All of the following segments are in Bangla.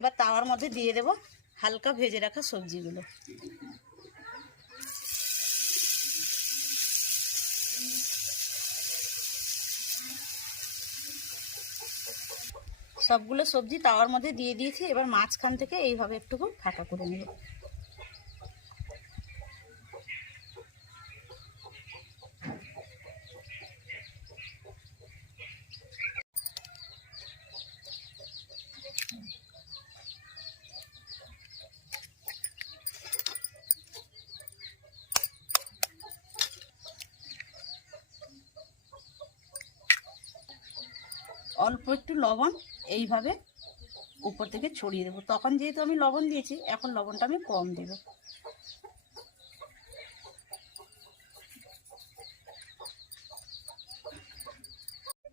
এবার তাওয়ার মধ্যে দিয়ে দেব হালকা ভেজে রাখা সবজিগুলো। সবগুলো সবজি তাওয়ার মধ্যে দিয়ে দিয়েছি, এবার মাঝখান থেকে এইভাবে একটুকু ফাঁকা করে নেব। অল্প একটু লবণ এইভাবে উপর থেকে ছড়িয়ে দেবো। তখন যেহেতু আমি লবণ দিয়েছি, এখন লবণটা আমি কম দেবো।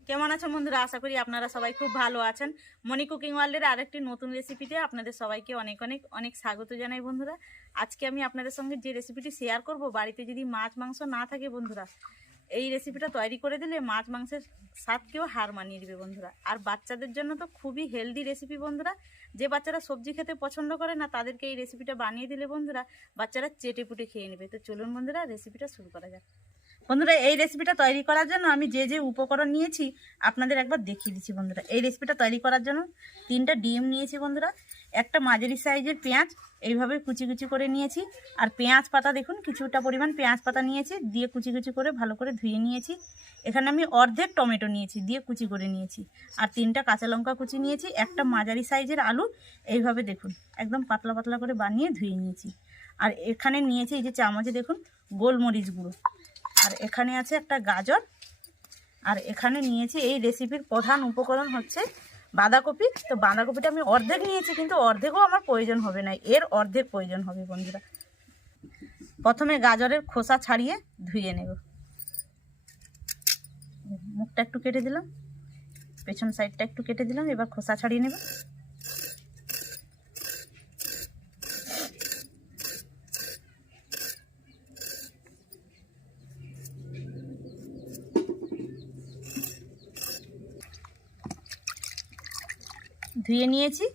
কেমন আছেন বন্ধুরা? আশা করি আপনারা সবাই খুব ভালো আছেন। মনি কুকিং ওয়ার্ল্ডের আরেকটি নতুন রেসিপিতে আপনাদের সবাইকে অনেক অনেক অনেক স্বাগত জানাই বন্ধুরা। আজকে আমি আপনাদের সঙ্গে যে রেসিপিটি শেয়ার করব, বাড়িতে যদি মাছ, মাংস না থাকে বন্ধুরা এই রেসিপিটা তৈরি করে দিলে মাছ মাংসের স্বাদকেও হার মানিয়ে দিবে বন্ধুরা। আর বাচ্চাদের জন্য তো খুবই হেলদি রেসিপি বন্ধুরা। যে বাচ্চারা সবজি খেতে পছন্দ করে না, তাদেরকে এই রেসিপিটা বানিয়ে দিলে বন্ধুরা বাচ্চারা চেটে পুটে খেয়ে নেবে। তো চলুন বন্ধুরা রেসিপিটা শুরু করা যাক। বন্ধুরা, এই রেসিপিটা তৈরি করার জন্য আমি যে যে উপকরণ নিয়েছি আপনাদের একবার দেখিয়ে দিচ্ছি বন্ধুরা। এই রেসিপিটা তৈরি করার জন্য তিনটা ডিম নিয়েছি বন্ধুরা, একটা মাঝারি সাইজের পেঁয়াজ, এইভাবে কুচি কুচি করে নিয়েছি। আর পেঁয়াজ পাতা দেখুন, কিছুটা পরিমাণ পেঁয়াজ পাতা নিয়েছি, দিয়ে কুচি কুচি করে ভালো করে ধুয়ে নিয়েছি। এখানে আমি অর্ধেক টমেটো নিয়েছি, দিয়ে কুচি করে নিয়েছি। আর তিনটা কাঁচা লঙ্কা কুচি নিয়েছি, একটা মাঝারি সাইজের আলু, এইভাবে দেখুন, একদম পাতলা পাতলা করে বানিয়ে ধুয়ে নিয়েছি। আর এখানে নিয়েছি এই যে চামচে দেখুন, গোলমরিচ গুঁড়ো। আর এখানে আছে একটা গাজর। আর এখানে নিয়েছি এই রেসিপির প্রধান উপকরণ হচ্ছে বাঁধাকপি। তো বাঁধাকপিটা আমি অর্ধেক নিয়েছি, কিন্তু অর্ধেকও আমার প্রয়োজন হবে না। এর অর্ধেক প্রয়োজন হবে বন্ধুরা। প্রথমে গাজরের খোসা ছাড়িয়ে ধুয়ে নেব। মুখটা একটু কেটে দিলাম। পেছন সাইডটা একটু কেটে দিলাম, এবার খোসা ছাড়িয়ে নেব। ধুয়ে নিয়েছি।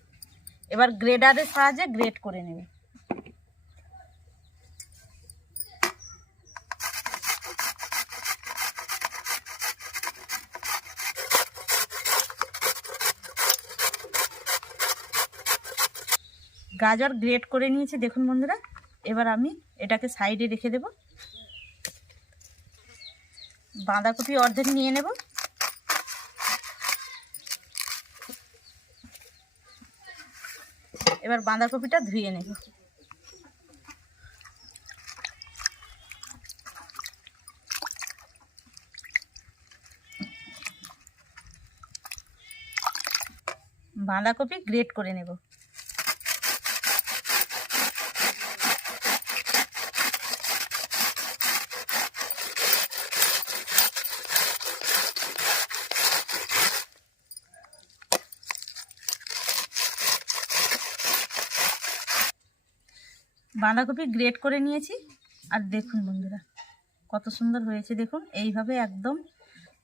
এবার গ্রেডারের সাহায্যে গ্রেড করে নেবে। গাজর গ্রেট করে নিয়েছি, দেখুন বন্ধুরা। এবার আমি এটাকে সাইডে রেখে দেব। বাঁধাকপি অর্ধেক নিয়ে নেব। এবার বাঁধাকপিটা ধুয়ে নেব। বাঁধাকপি গ্রেট করে নেব। বাঁধাকপি গ্রেট করে নিয়েছি। আর দেখুন বন্ধুরা, কত সুন্দর হয়েছে দেখুন। এইভাবে একদম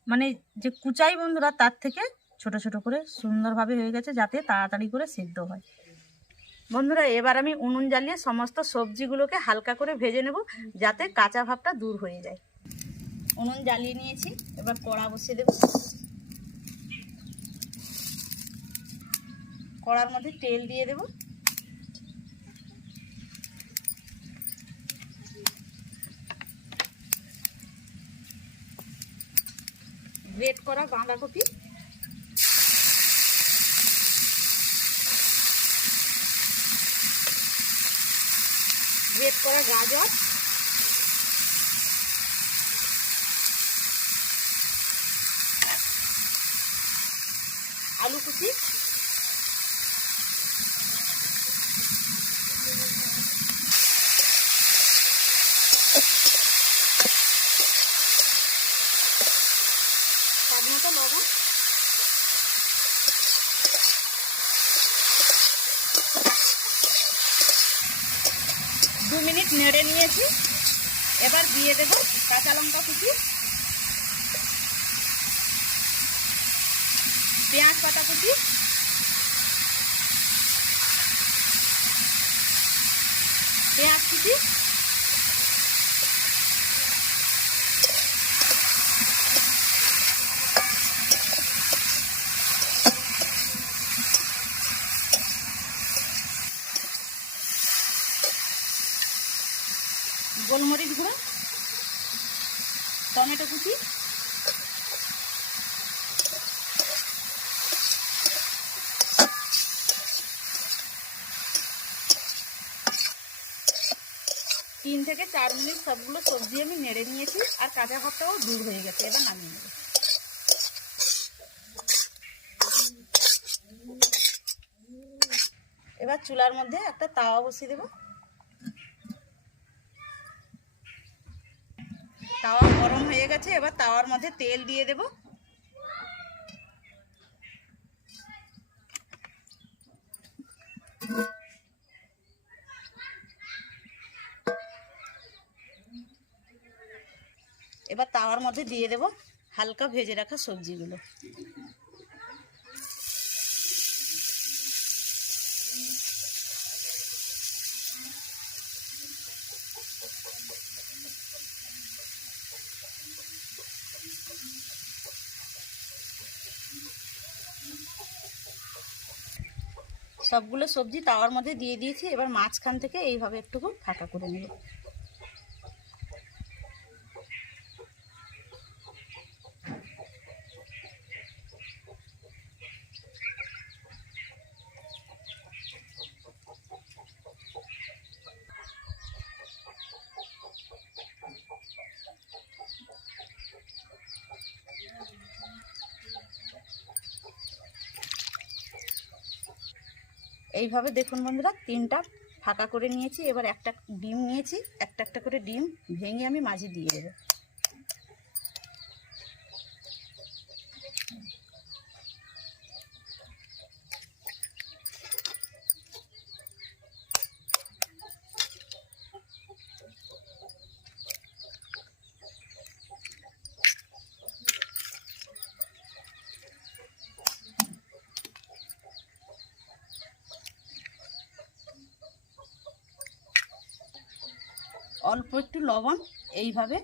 মানে যে কুচাই বন্ধুরা, তার থেকে ছোট ছোট করে সুন্দরভাবে হয়ে গেছে যাতে তাড়াতাড়ি করে সেদ্ধ হয়। বন্ধুরা, এবার আমি উনুন জ্বালিয়ে সমস্ত সবজিগুলোকে হালকা করে ভেজে নেব যাতে কাঁচা ভাবটা দূর হয়ে যায়। উনুন জ্বালিয়ে নিয়েছি, এবার কড়া বসিয়ে দেব। কড়ার মধ্যে তেল দিয়ে দেবো। গ্রেট করা বাঁধাকপি। গ্রেট করা গাজর। আলু কুচি। দু মিনিট নেড়ে নিয়েছি। এবার দিয়ে দেব কাঁচা লঙ্কা কুচি। পেঁয়াজ পাতা কুচি। পেঁয়াজ কুচি। টমেটো কুচি। তিন থেকে চার মিনিট সবগুলো সবজি আমি নেড়ে নিয়েছি, আর কাঁচা ভাবটাও দূর হয়ে গেছে, এবার নামিয়ে নেব। এবার চুলার মধ্যে একটা তাওয়া বসিয়ে দেবো। তাওয়া গরম হয়ে গেছে, এবার তাওয়ার মধ্যে তেল দিয়ে দেব। এবার তাওয়ার মধ্যে দিয়ে দেব হালকা ভেজে রাখা সবজিগুলো। সবগুলো সবজি তাওয়ার মধ্যে দিয়ে দিয়েছি এবার মাঝখান থেকে এইভাবে একটুকু ফাঁকা করে নেব। এইভাবে দেখুন বন্ধুরা, তিনটা ফাঁকা করে নিয়েছি। এবার একটা ডিম নিয়েছি, একটা একটা করে ডিম ভেঙে আমি মাঝে দিয়ে দেবো। অল্প একটু লবণ এইভাবে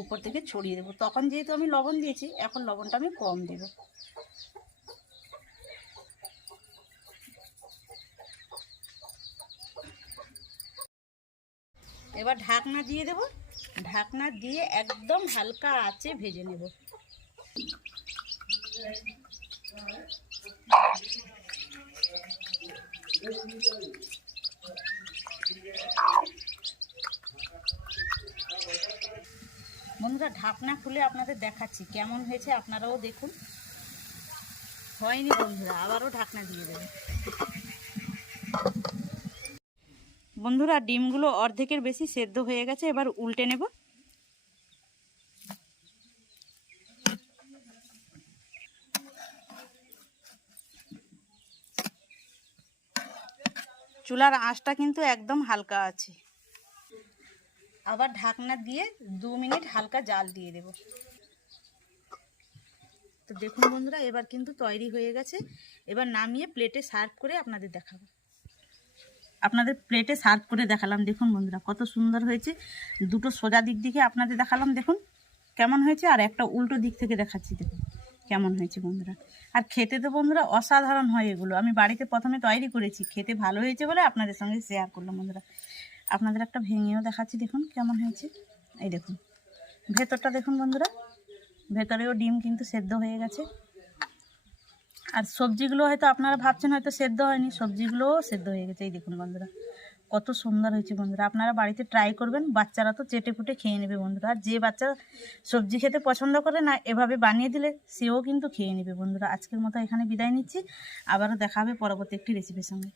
উপর থেকে ছড়িয়ে দেবো। তখন যেহেতু আমি লবণ দিয়েছি, এখন লবণটা আমি কম দেবো। এবার ঢাকনা দিয়ে দেব। ঢাকনা দিয়ে একদম হালকা আঁচে ভেজে নেব। বন্ধুরা ঢাকনা খুলে আপনাদের দেখাচ্ছি। কেমন হয়েছে আপনারাও দেখুন। হয়নি বন্ধুরা, আবারও ঢাকনা দিয়ে দেবে বন্ধুরা, ডিমগুলো অর্ধেকের বেশি সেদ্ধ হয়ে গেছে, এবার উল্টে নেব। চুলার আঁচটা কিন্তু একদম হালকা আছে। আবার ঢাকনা দিয়ে দু মিনিট হালকা জাল দিয়ে দেব। তো দেখুন বন্ধুরা, এবার কিন্তু তৈরি হয়ে গেছে। এবার নামিয়ে প্লেটে সার্ভ করে আপনাদের দেখাবো। আপনাদের প্লেটে সার্ভ করে দেখালাম। দেখুন বন্ধুরা, কত সুন্দর হয়েছে। দুটো সোজা দিক দিকে আপনাদের দেখালাম। দেখুন কেমন হয়েছে, আর একটা উল্টো দিক থেকে দেখাচ্ছি। দেখুন কেমন হয়েছে বন্ধুরা। আর খেতে তো বন্ধুরা অসাধারণ হয় এগুলো। আমি বাড়িতে প্রথমে তৈরি করেছি। খেতে ভালো হয়েছে বলে আপনাদের সঙ্গে শেয়ার করলাম বন্ধুরা। আপনাদের একটা ভেঙেও দেখাচ্ছি, দেখুন কেমন হয়েছে। এই দেখুন, ভেতরটা দেখুন বন্ধুরা, ভেতরেও ডিম কিন্তু সেদ্ধ হয়ে গেছে। আর সবজিগুলো হয়তো আপনারা ভাবছেন হয়তো সেদ্ধ হয়নি, সবজিগুলোও সেদ্ধ হয়ে গেছে। এই দেখুন বন্ধুরা, কত সুন্দর হয়েছে বন্ধুরা। আপনারা বাড়িতে ট্রাই করবেন, বাচ্চারা তো চেটে ফুটে খেয়ে নেবে বন্ধুরা। আর যে বাচ্চা সবজি খেতে পছন্দ করে না, এভাবে বানিয়ে দিলে সেও কিন্তু খেয়ে নেবে বন্ধুরা। আজকের মতো এখানে বিদায় নিচ্ছি। আবারও দেখা হবে পরবর্তী একটি রেসিপির সঙ্গে।